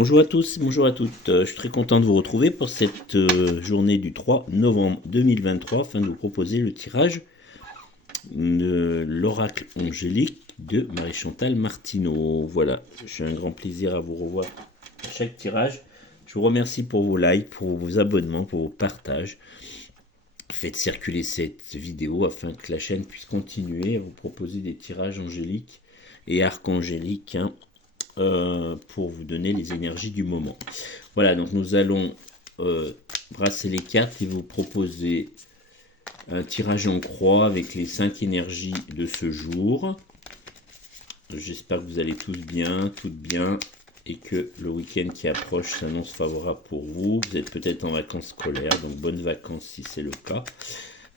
Bonjour à tous, bonjour à toutes. Je suis très content de vous retrouver pour cette journée du 3 novembre 2023 afin de vous proposer le tirage de l'oracle angélique de Marie-Chantal Martineau. Voilà, j'ai un grand plaisir à vous revoir à chaque tirage. Je vous remercie pour vos likes, pour vos abonnements, pour vos partages. Faites circuler cette vidéo afin que la chaîne puisse continuer à vous proposer des tirages angéliques et archangéliques pour vous donner les énergies du moment. Voilà, donc nous allons brasser les cartes et vous proposer un tirage en croix avec les 5 énergies de ce jour. J'espère que vous allez tous bien, toutes bien, et que le week-end qui approche s'annonce favorable pour vous. Vous êtes peut-être en vacances scolaires, donc bonnes vacances si c'est le cas,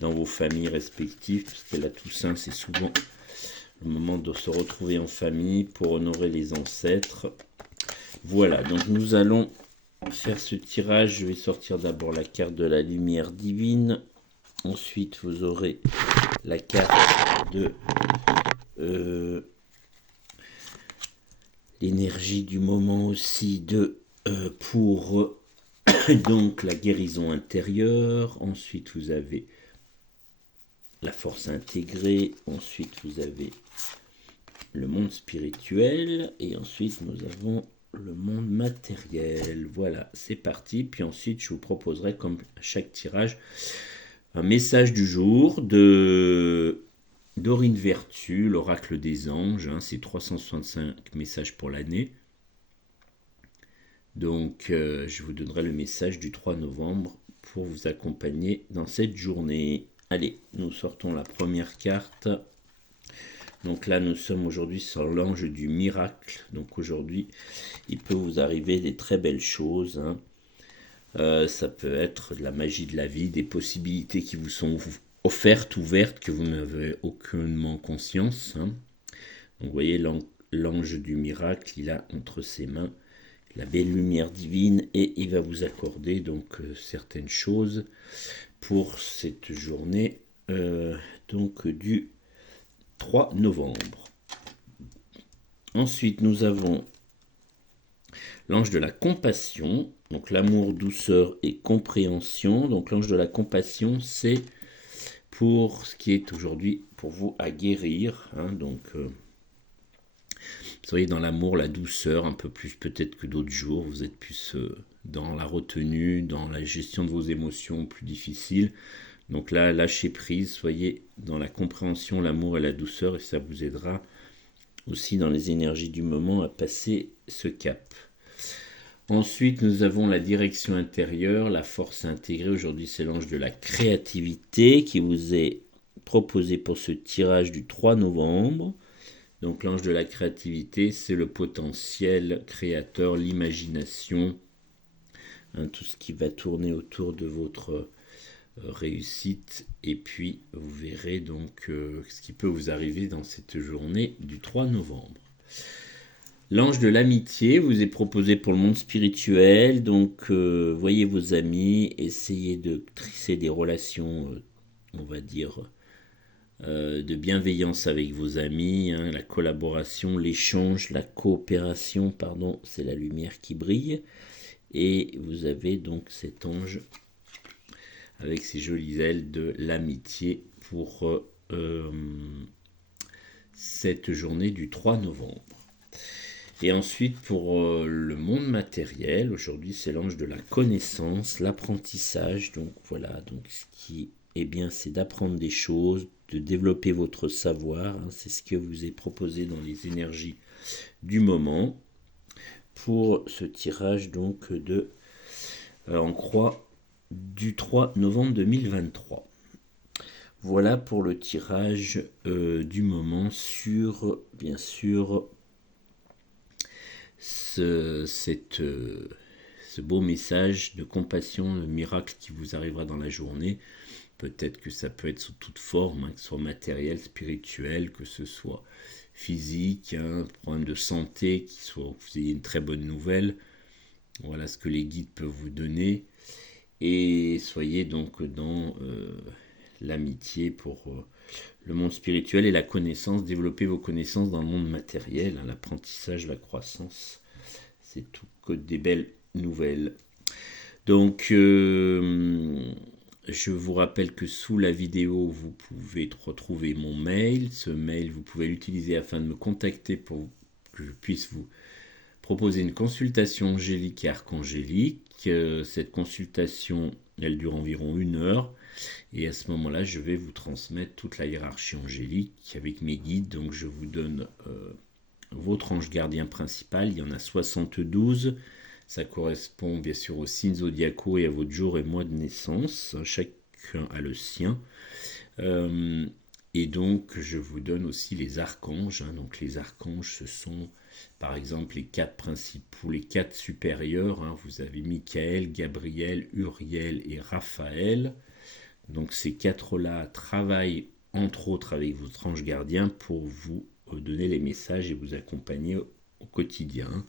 dans vos familles respectives, puisque la Toussaint, c'est souvent le moment de se retrouver en famille pour honorer les ancêtres. Voilà, donc nous allons faire ce tirage. Je vais sortir d'abord la carte de la lumière divine. Ensuite, vous aurez la carte de l'énergie du moment aussi pour donc la guérison intérieure. Ensuite, vous avez la force intégrée. Ensuite, vous avez le monde spirituel. Et ensuite, nous avons le monde matériel. Voilà, c'est parti. Puis ensuite, je vous proposerai, comme à chaque tirage, un message du jour de Dorine Vertu, l'oracle des anges. C'est 365 messages pour l'année. Donc, je vous donnerai le message du 3 novembre pour vous accompagner dans cette journée. Allez, nous sortons la première carte. Donc là, nous sommes aujourd'hui sur l'ange du miracle. Donc aujourd'hui, il peut vous arriver des très belles choses. Ça peut être de la magie de la vie, des possibilités qui vous sont offertes, ouvertes, que vous n'avez aucunement conscience. Donc vous voyez, l'ange du miracle, il a entre ses mains la belle lumière divine et il va vous accorder donc certaines choses pour cette journée donc du 3 novembre. Ensuite, nous avons l'ange de la compassion, donc l'amour, douceur et compréhension. Donc l'ange de la compassion, c'est pour ce qui est aujourd'hui pour vous à guérir. Donc, vous soyez dans l'amour, la douceur, un peu plus peut-être que d'autres jours. Vous êtes plus dans la retenue, dans la gestion de vos émotions plus difficiles. Donc là, lâchez prise, soyez dans la compréhension, l'amour et la douceur, et ça vous aidera aussi dans les énergies du moment à passer ce cap. Ensuite, nous avons la direction intérieure, la force intégrée. Aujourd'hui, c'est l'ange de la créativité qui vous est proposé pour ce tirage du 3 novembre. Donc l'ange de la créativité, c'est le potentiel créateur, l'imagination, tout ce qui va tourner autour de votre réussite, et puis vous verrez donc ce qui peut vous arriver dans cette journée du 3 novembre. L'ange de l'amitié vous est proposé pour le monde spirituel, donc voyez vos amis, essayez de tisser des relations, on va dire, de bienveillance avec vos amis, la collaboration, l'échange, la coopération, c'est la lumière qui brille, et vous avez donc cet ange avec ses jolies ailes de l'amitié pour cette journée du 3 novembre. Et ensuite, pour le monde matériel, aujourd'hui, c'est l'ange de la connaissance, l'apprentissage. Donc voilà, donc ce qui est bien, c'est d'apprendre des choses, de développer votre savoir. C'est ce que vous est proposé dans les énergies du moment pour ce tirage donc de en croix du 3 novembre 2023. Voilà pour le tirage du moment sur, bien sûr, ce beau message de compassion, le miracle qui vous arrivera dans la journée. Peut-être que ça peut être sous toute forme, que ce soit matériel, spirituel, que ce soit physique, problème de santé, que vous ayez une très bonne nouvelle. Voilà ce que les guides peuvent vous donner. Et soyez donc dans l'amitié pour le monde spirituel et la connaissance. Développez vos connaissances dans le monde matériel, l'apprentissage, la croissance. c'est tout que des belles nouvelles. Donc, je vous rappelle que sous la vidéo, vous pouvez retrouver mon mail. Ce mail, vous pouvez l'utiliser afin de me contacter pour que je puisse vous proposer une consultation angélique et archangélique. Cette consultation, elle dure environ 1 heure. Et à ce moment-là, je vais vous transmettre toute la hiérarchie angélique avec mes guides. Donc, je vous donne votre ange gardien principal. Il y en a 72. Ça correspond bien sûr aux signes zodiacaux et à votre jour et mois de naissance. Chacun a le sien. Et donc, je vous donne aussi les archanges. Donc, les archanges, ce sont par exemple les 4 principaux, les 4 supérieurs. Vous avez Michael, Gabriel, Uriel et Raphaël. Donc, ces 4-là travaillent entre autres avec votre ange gardien pour vous donner les messages et vous accompagner au quotidien.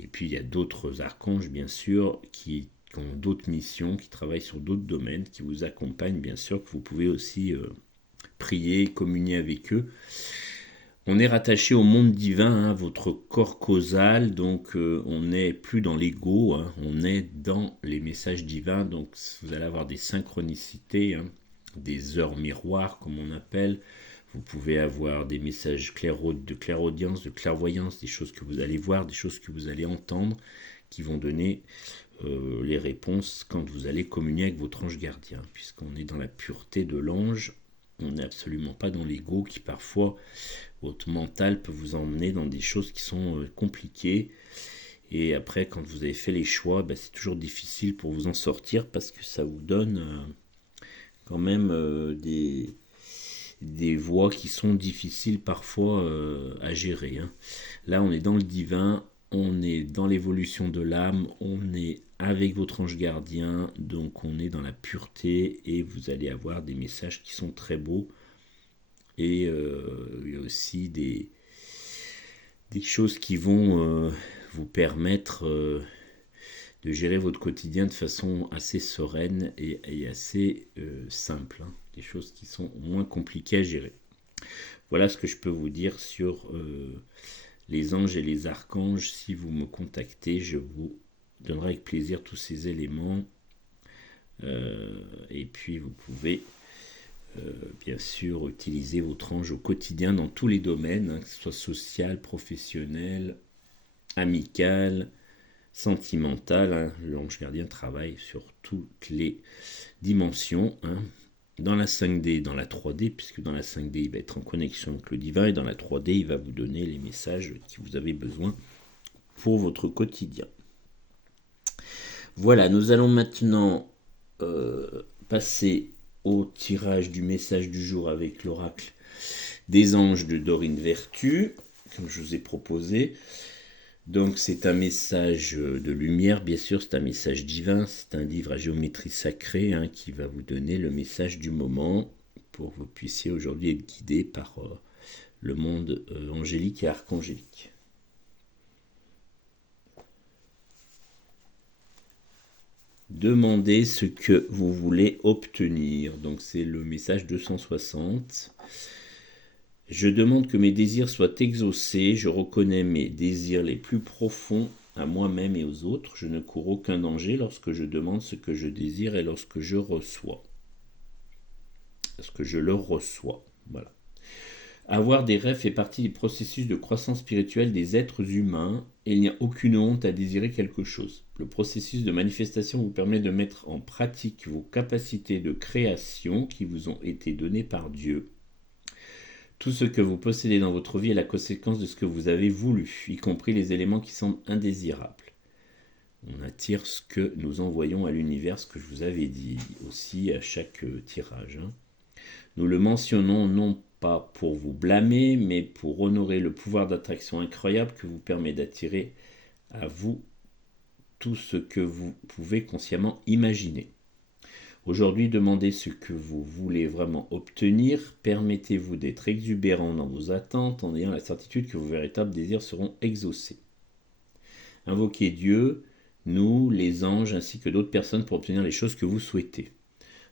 Et puis il y a d'autres archanges bien sûr qui ont d'autres missions, qui travaillent sur d'autres domaines, qui vous accompagnent bien sûr, que vous pouvez aussi prier, communier avec eux. On est rattaché au monde divin, votre corps causal, donc on n'est plus dans l'ego, on est dans les messages divins, donc vous allez avoir des synchronicités, des heures miroirs comme on appelle. Vous pouvez avoir des messages de clairaudience, de clairvoyance, des choses que vous allez voir, des choses que vous allez entendre, qui vont donner les réponses quand vous allez communier avec votre ange gardien. Puisqu'on est dans la pureté de l'ange, on n'est absolument pas dans l'ego qui parfois, votre mental peut vous emmener dans des choses qui sont compliquées. Et après, quand vous avez fait les choix, c'est toujours difficile pour vous en sortir parce que ça vous donne quand même des voies qui sont difficiles parfois à gérer. Là, on est dans le divin, on est dans l'évolution de l'âme, on est avec votre ange gardien, donc on est dans la pureté et vous allez avoir des messages qui sont très beaux. Et il y a aussi des choses qui vont vous permettre de gérer votre quotidien de façon assez sereine et assez simple. Des choses qui sont moins compliquées à gérer. Voilà ce que je peux vous dire sur les anges et les archanges. Si vous me contactez, je vous donnerai avec plaisir tous ces éléments. Et puis vous pouvez bien sûr utiliser votre ange au quotidien dans tous les domaines, que ce soit social, professionnel, amical, sentimental. L'ange gardien travaille sur toutes les dimensions, dans la 5D, dans la 3D, puisque dans la 5D il va être en connexion avec le divin, et dans la 3D il va vous donner les messages que vous avez besoin pour votre quotidien. Voilà, nous allons maintenant passer au tirage du message du jour avec l'oracle des anges de Dorine Vertu, comme je vous ai proposé. Donc c'est un message de lumière, bien sûr, c'est un message divin, c'est un livre à géométrie sacrée qui va vous donner le message du moment pour que vous puissiez aujourd'hui être guidé par le monde angélique et archangélique. Demandez ce que vous voulez obtenir. Donc c'est le message 260. Je demande que mes désirs soient exaucés. Je reconnais mes désirs les plus profonds à moi-même et aux autres. Je ne cours aucun danger lorsque je demande ce que je désire et lorsque je reçois. Lorsque je le reçois. Voilà. Avoir des rêves fait partie du processus de croissance spirituelle des êtres humains et il n'y a aucune honte à désirer quelque chose. Le processus de manifestation vous permet de mettre en pratique vos capacités de création qui vous ont été données par Dieu. Tout ce que vous possédez dans votre vie est la conséquence de ce que vous avez voulu, y compris les éléments qui semblent indésirables. On attire ce que nous envoyons à l'univers, ce que je vous avais dit aussi à chaque tirage. Nous le mentionnons non pas pour vous blâmer, mais pour honorer le pouvoir d'attraction incroyable que vous permet d'attirer à vous tout ce que vous pouvez consciemment imaginer. Aujourd'hui, demandez ce que vous voulez vraiment obtenir. Permettez-vous d'être exubérant dans vos attentes en ayant la certitude que vos véritables désirs seront exaucés. Invoquez Dieu, nous, les anges, ainsi que d'autres personnes pour obtenir les choses que vous souhaitez.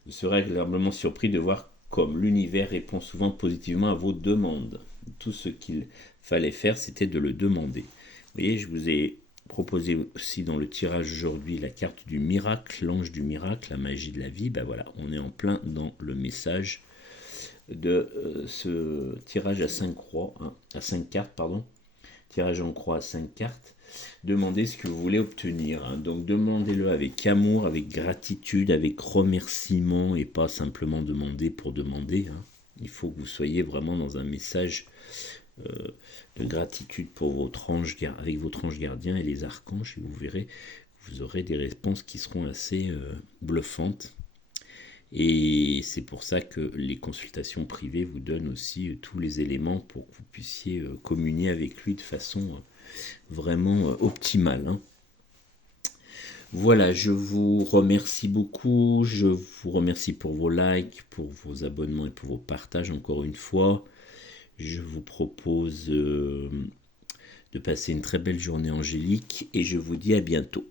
Vous serez agréablement surpris de voir comme l'univers répond souvent positivement à vos demandes. Tout ce qu'il fallait faire, c'était de le demander. Vous voyez, je vous ai proposé aussi dans le tirage aujourd'hui la carte du miracle, l'ange du miracle, la magie de la vie. Ben voilà, on est en plein dans le message de ce tirage à 5 croix, hein, à 5 cartes, pardon. Tirage en croix à 5 cartes. Demandez ce que vous voulez obtenir. Hein. Donc demandez-le avec amour, avec gratitude, avec remerciement et pas simplement demander pour demander. Hein. Il faut que vous soyez vraiment dans un message de gratitude pour votre ange, avec votre ange gardien et les archanges. Et vous verrez, vous aurez des réponses qui seront assez bluffantes. Et c'est pour ça que les consultations privées vous donnent aussi tous les éléments pour que vous puissiez communier avec lui de façon vraiment optimale. Hein. Voilà, je vous remercie beaucoup. Je vous remercie pour vos likes, pour vos abonnements et pour vos partages encore une fois. Je vous propose de passer une très belle journée angélique et je vous dis à bientôt.